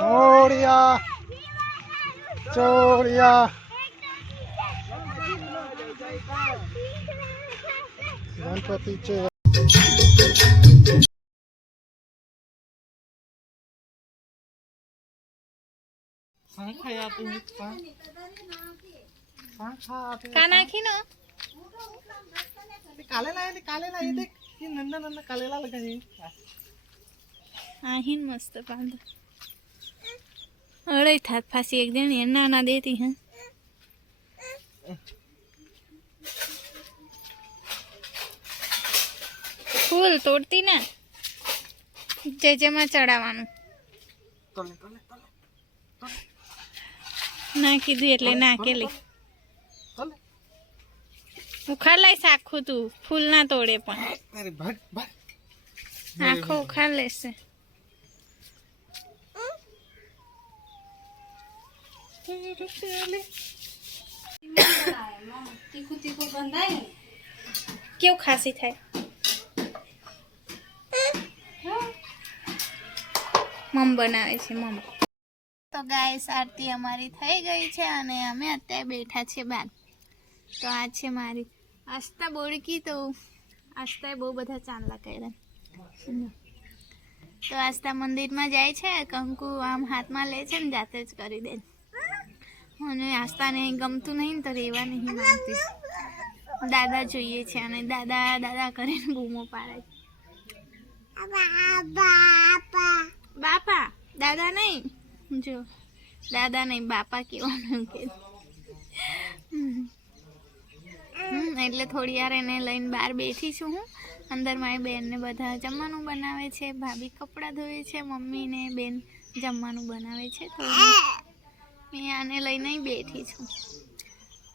મોરિયા ચોરિયા ગણપતિ છે. काले लाए देख ये नन्ना नन्ना कालेला लगा है. आहीन मस्त बांध अरे था फांसी एक दिन ये ना देती हैं फूल तोड़ती ना जेजे में चढ़ावानु ना कीधु એટલે નાખેલી ઉખાડ લઈ આખું તું ફૂલ ના તોડે પણ अरे भाग भाग આખો ઉખાડ લેશે કેવું ખાંસી થાય મમ બનાવે છે મમ. તો ગાઈસ આરતી અમારી થઈ ગઈ છે અને અમે અત્યારે બેઠા છે બહાર. તો આ છે મારી આસ્થા બોળકી. તો આસ્થાએ બહુ બધા ચાંદલા કર્યા. તો આસ્થા મંદિરમાં જાય છે, કંકુ આમ હાથમાં લે છે ને જાતે જ કરી દે. અને આસ્થાને ગમતું નહીં તો રહેવા નહીં માંગતી. દાદા જોઈએ છે અને દાદા દાદા કરીને બૂમો પાડે છે. બાપા દાદા નહીં, જો દાદા નહીં બાપા કહેવાનું કે. એટલે થોડી વાર એને લઈને બહાર બેઠી છું હું. અંદર મારી બેનને બધા જમવાનું બનાવે છે, ભાભી કપડાં ધોવે છે, મમ્મી ને બેન જમવાનું બનાવે છે. તો મેં આને લઈને બેઠી છું.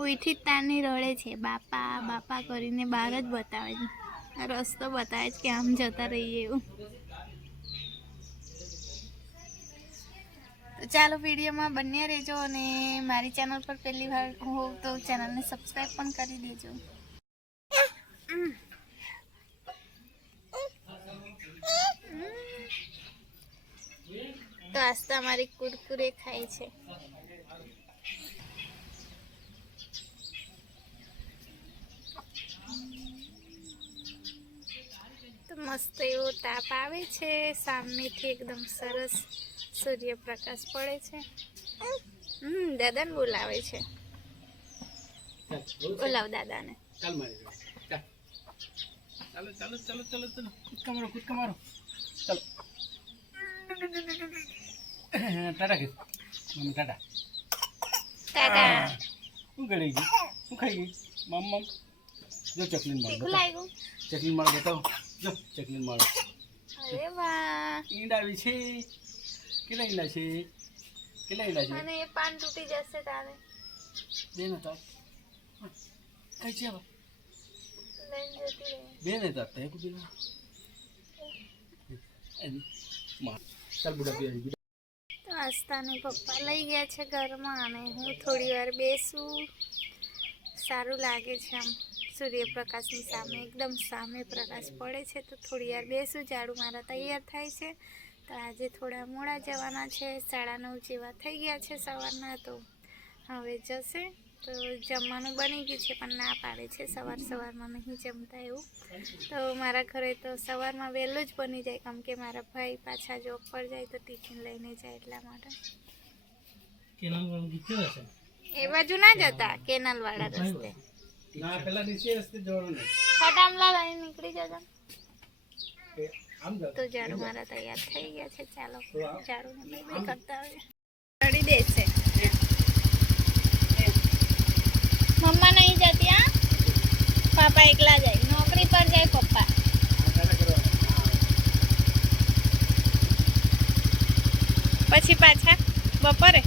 ઉઠી જ તારની રડે છે, બાપા બાપા કરીને બહાર જ બતાવે છે, રસ્તો બતાવે છે કે આમ જતા રહીએ એવું. તો ચાલો વિડીયોમાં બન્ને રહેજો અને મારી ચેનલ પર પહેલી વાર હોવ તો ચેનલને સબસ્ક્રાઈબ પણ કરી દેજો. તો આસ્તા મારી કુરકુરે ખાય છે. તો મસ્ત એવો તાપ આવે છે, સામેથી એકદમ સરસ સૂર્યપ્રકાશ પડે છે. દાદાને બોલાવે છે, બોલાવ દાદાને. ચાલો ચાલો ચાલો ચાલો ચાલો કૂદકા મારો ચાલો. ટાટા કે મમ્મી ટાટા ટાટા. શું કરી ગઈ, શું ખાઈ ગઈ મમ મમ? જો ચકલીન માળ લાગ્યું ચકલીન માળ બતાવો. જો ચકલીન માળ. અરે વાહ, ઈંડ આવી છે. કેટલા ઈંડા છે, કેટલા ઈંડા છે? અને એ પાન તૂટી જશે તારે. બે ને તાર કઈ છે લઈને જતી રહે. બે ને તાર તે કુદી ચાલ બુડા પી. તો આસ્તાને પપ્પા લઈ ગયા છે ઘરમાં અને હું થોડી વાર બેસું. સારું લાગે છે આમ સૂર્યપ્રકાશની સામે, એકદમ સામે પ્રકાશ પડે છે. તો થોડી વાર બેસું. ઝાડુ મારા તૈયાર થાય છે. તો આજે થોડા મોડા જવાના છે, 9:30 જેવા થઈ ગયા છે સવારના. તો હવે જશે. તો જમવાનું બની ગયું છે પણ ના પાડે છે સવારમાં નહીં જમતા એવું. તો મારા ઘરે તો સવારમાં વહેલું જ બની જાય, કેમ કે મારા ભાઈ પાછા જોબ પર જાય તો ટિફિન લઈને જાય એટલા માટે. એ બાજુ ના જતા, કેનાલ વાળા રસ્તે. ફટામલા લઈને નીકળી જતા. તો ઝાડુ મારા તૈયાર થઈ ગયા છે. ચાલો ઝાડુને બે કરતા હવે ચડી દેશે. મમ્મા નહીં જતી. હા, પાપા એકલા જાય, નોકરી પર જાય પપ્પા. પછી પાછા બપોરે.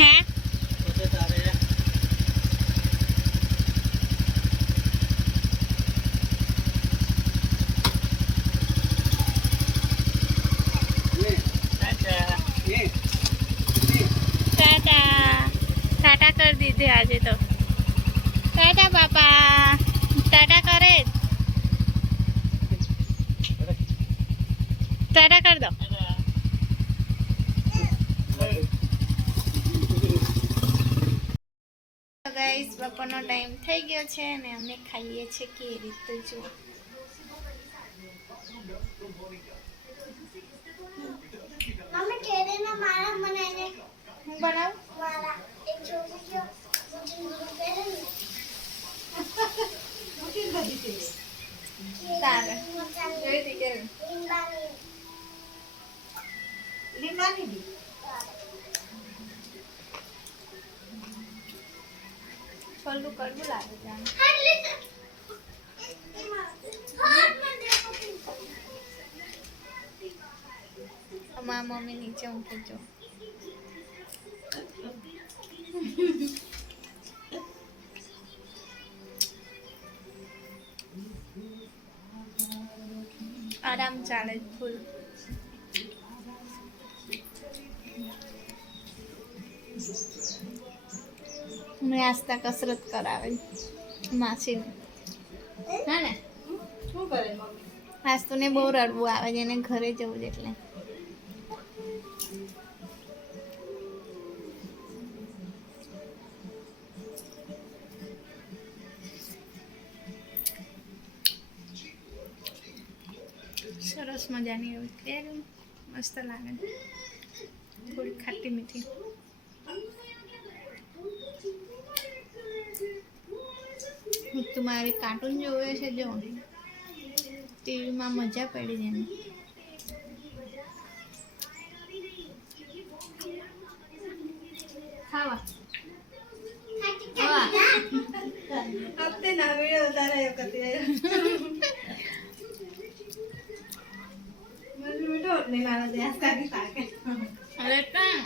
હે ટાટા કરી દીધે આજે તો. ટાટા બાપા, ટાટા કરે. ટાટા કર દો. તો ગાઈસ બપોરનો ટાઈમ થઈ ગયો છે અને અમે ખાઈએ છીએ કેરી. તો જો મમ્મી કેરીના માળા બનાવીને હું બનાવું. માળા એક છોકરીઓ તારે જોઈ હતી કે લીંબાની છોલું કરવું લાગે છે આને. અમારા મમ્મી નીચે ઊંઘે જો. આરામ ચાલે છે ફૂલ. મેં આસ્તા કસરત કરાવે માસી. હા ને શું કરે મમ્મી? આસ્તુને બહુ રડવું આવે છે એને ઘરે જવું છે એટલે. સરસ મજાની એવી કેરી મસ્ત લાગે. થોડી ખાટી મીઠી. તમારી કાર્ટૂન જોવે છે જો ટીવીમાં મજા પડી જાય. ખાવા હપ્તે ના વિડિયો ઉતારે કરતી મને મીઠો નહીં મારા દેશ કાઢી પાકે અરે કાં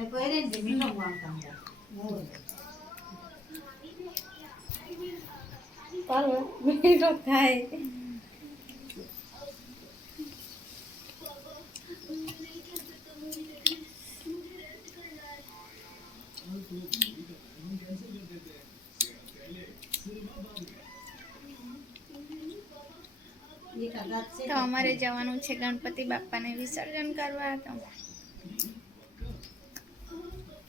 એ પહેરે ને મીઠો વાંગતા પાલો મીઠો ખાય તો અમારે જવાનું છે ગણપતિ બાપાને વિસર્જન કરવા. તો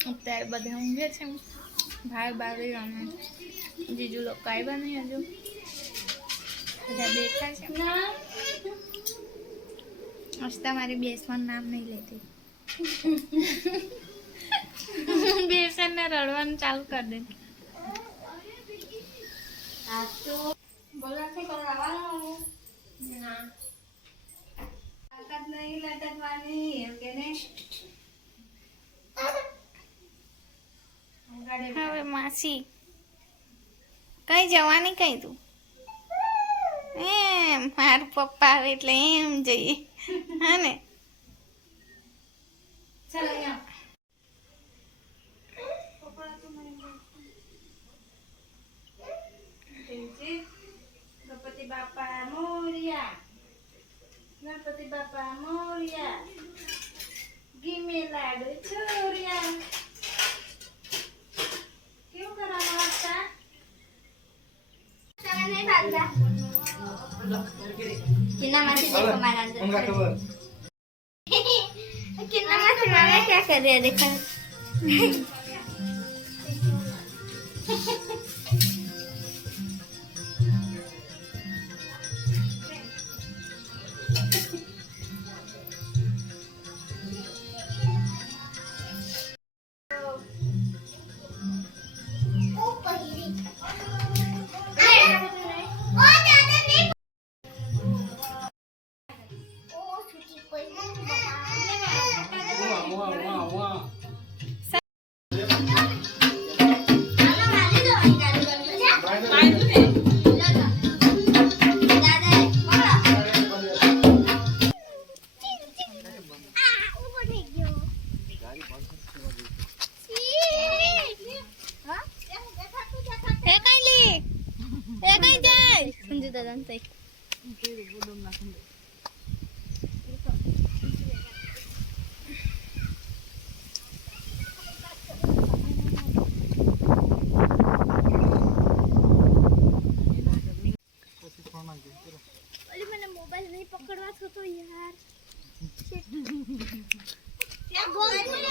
અત્યારે બધા ઊંઘે છે. ભાઈ ભાભી અમે જીજુ લોકો આવ્યા નહીં હજુ. બધા બેઠા છે. હસતા મારી બેસવાનું નામ નહીં લેતી. બેસન ને રડવાનું ચાલુ કરી દે. આ તો બોલાથી કરાવવાનું ના તાકાત નહીં લટકવાની એમ કે ને હવે માસી કઈ જવાની કઈ તું એમ માર પપ્પા આવે એટલે એમ જઈએ. હા ને ચાલો અહીંયા ગણપતિ બાપા મોરિયા ગણપતિ બાપા મોરિયા ગીમે લાડુ ચોરિયા કેવું કરવાનું હતા ચાલે નહીં બાંધા કિન્નામાંથી દેખો મારા અંદર કિન્નામાંથી મારા क्या कर रहे हैं देखा મોબાઈલ નહીં પકડવા થતો યાર.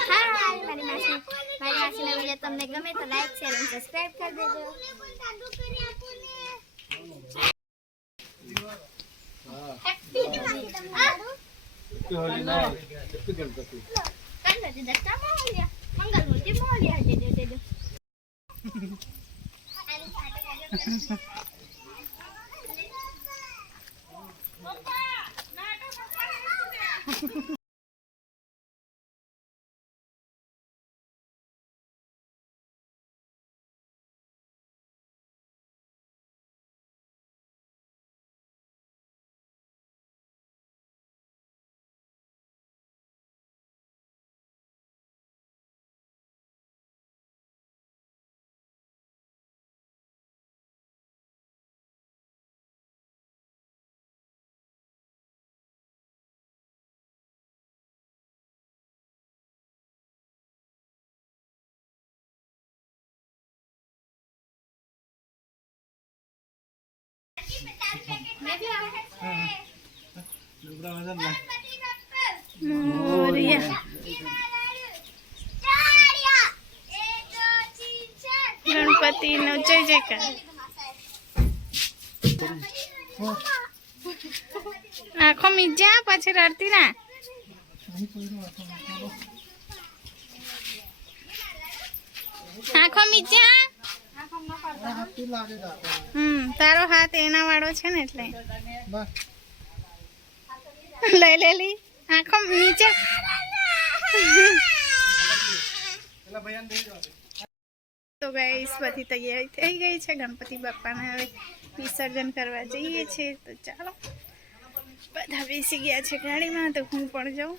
હાય મારી માસીનો વિડીયો તમને ગમે તો લાઈક શેર અને સબસ્ક્રાઇબ કરી દેજો. હેપી દિવાળી તમારું. હોલી ના હેપી ગણપતિ. ગણપતિ દત્તા મોહલ્યા મંગલમૂર્તિ મોહલ્યા દેજો. ગણપતિ નો જય જયકાર. આખો મીજા પછી રડતી ના. આખો મીજા. તારો હાથ એના વાળો છે ને એટલે લઈ લેલી. આખો નીચે. તો ગાઈસ બધી તૈયારી થઈ ગઈ છે. ગણપતિ બાપાને હવે વિસર્જન કરવા જઈએ છીએ. તો ચાલો બધા બેસી ગયા છે ગાડીમાં, તો હું પણ જાઉં.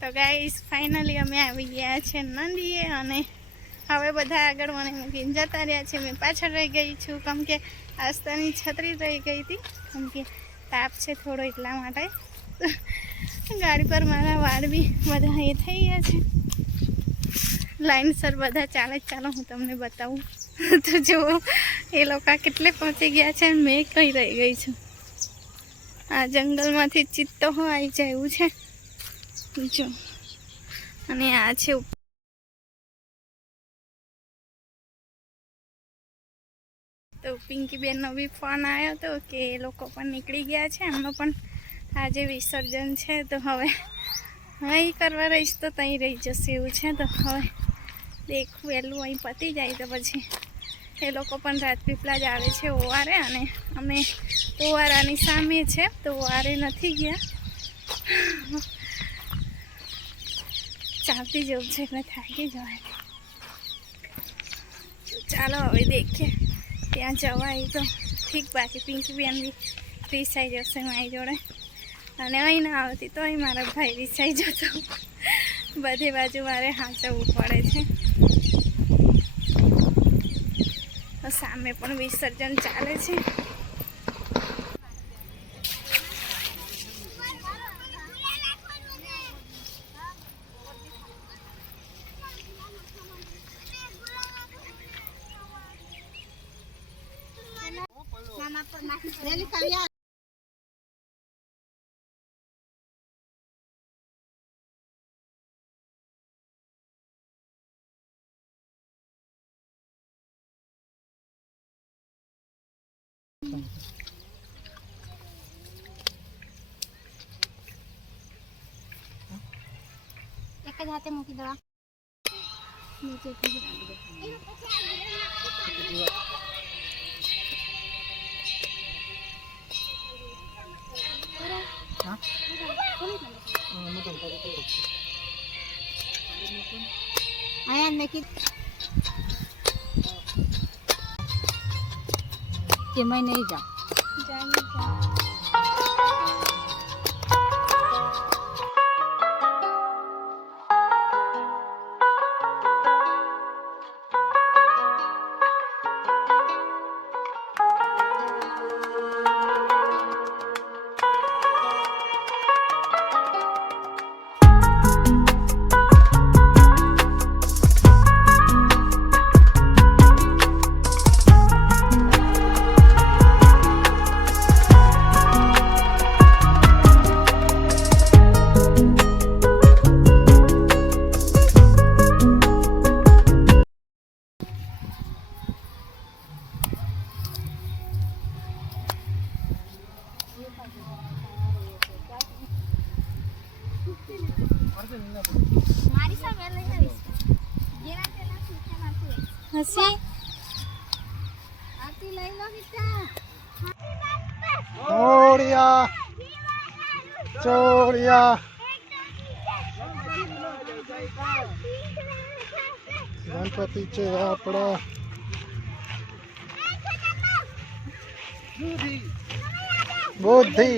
તો ગાઈસ ફાઇનલી અમે આવી ગયા છે નંદીએ, અને હવે બધા આગળ મને મૂકીને જતા રહ્યા છે. મેં પાછળ રહી ગઈ છું કેમ કે આસ્તાની છત્રી રહી ગઈ હતી, કેમ કે તાપ છે થોડો એટલા માટે. ગાડી પર મારા વાળ બી બધા એ થઈ ગયા છે. લાઈનસર બધા ચાલો હું તમને બતાવું. તો જુઓ એ લોકો કેટલે પહોંચી ગયા છે, મેં કઈ રહી ગઈ છું. આ જંગલમાંથી ચિત્તો આવી જાય એવું છે જો. અને આ છે તો પિંકી બેનનો બી ફોન આવ્યો હતો કે એ લોકો પણ નીકળી ગયા છે. એમનો પણ આજે વિસર્જન છે, તો હવે અહીં કરવા રહીશ તો ત્યાં રહી જશે એવું છે. તો હવે દેખું વહેલું અહીં પતી જાય તો પછી એ લોકો પણ રાજપીપળા જ આવે છે ઓવારે, અને અમે ઓવારાની સામે છે તો ઓવારે નથી ગયા. ચાલતી જવું છે એટલે થાકી જવાય. ચાલો હવે દેખીએ ત્યાં જવાય તો ઠીક, બાકી પિંકી બેન બી રીસાઈ જશે મારી જોડે. અને અહીં ના આવતી તો અહીં મારા ભાઈ રીસાઈ જતો. બધી બાજુ મારે હાંચવવું પડે છે. સામે પણ વિસર્જન ચાલે છે. એક જ હાથે મૂકી દેવા નીચેથી. આયા મેં કીધું કે મેં નહીં જાઉં. મારી સામે લઈને આવીશ. જેના તેના સૂચનાથી હસી આતી લઈ લો બેટા. ચોળિયા ચોળિયા ગણપતિ છે આપણા. બુદ્ધિ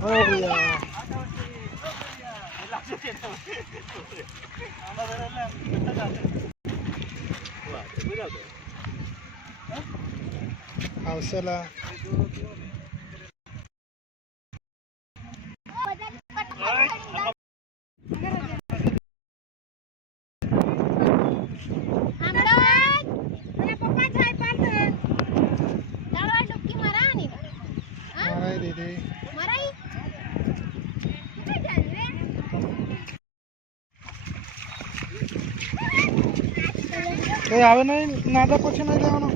ચોળિયા આવશેલા. મારાય દીદી એ આવે નહીં નાદા પછી નહીં લેવાનો.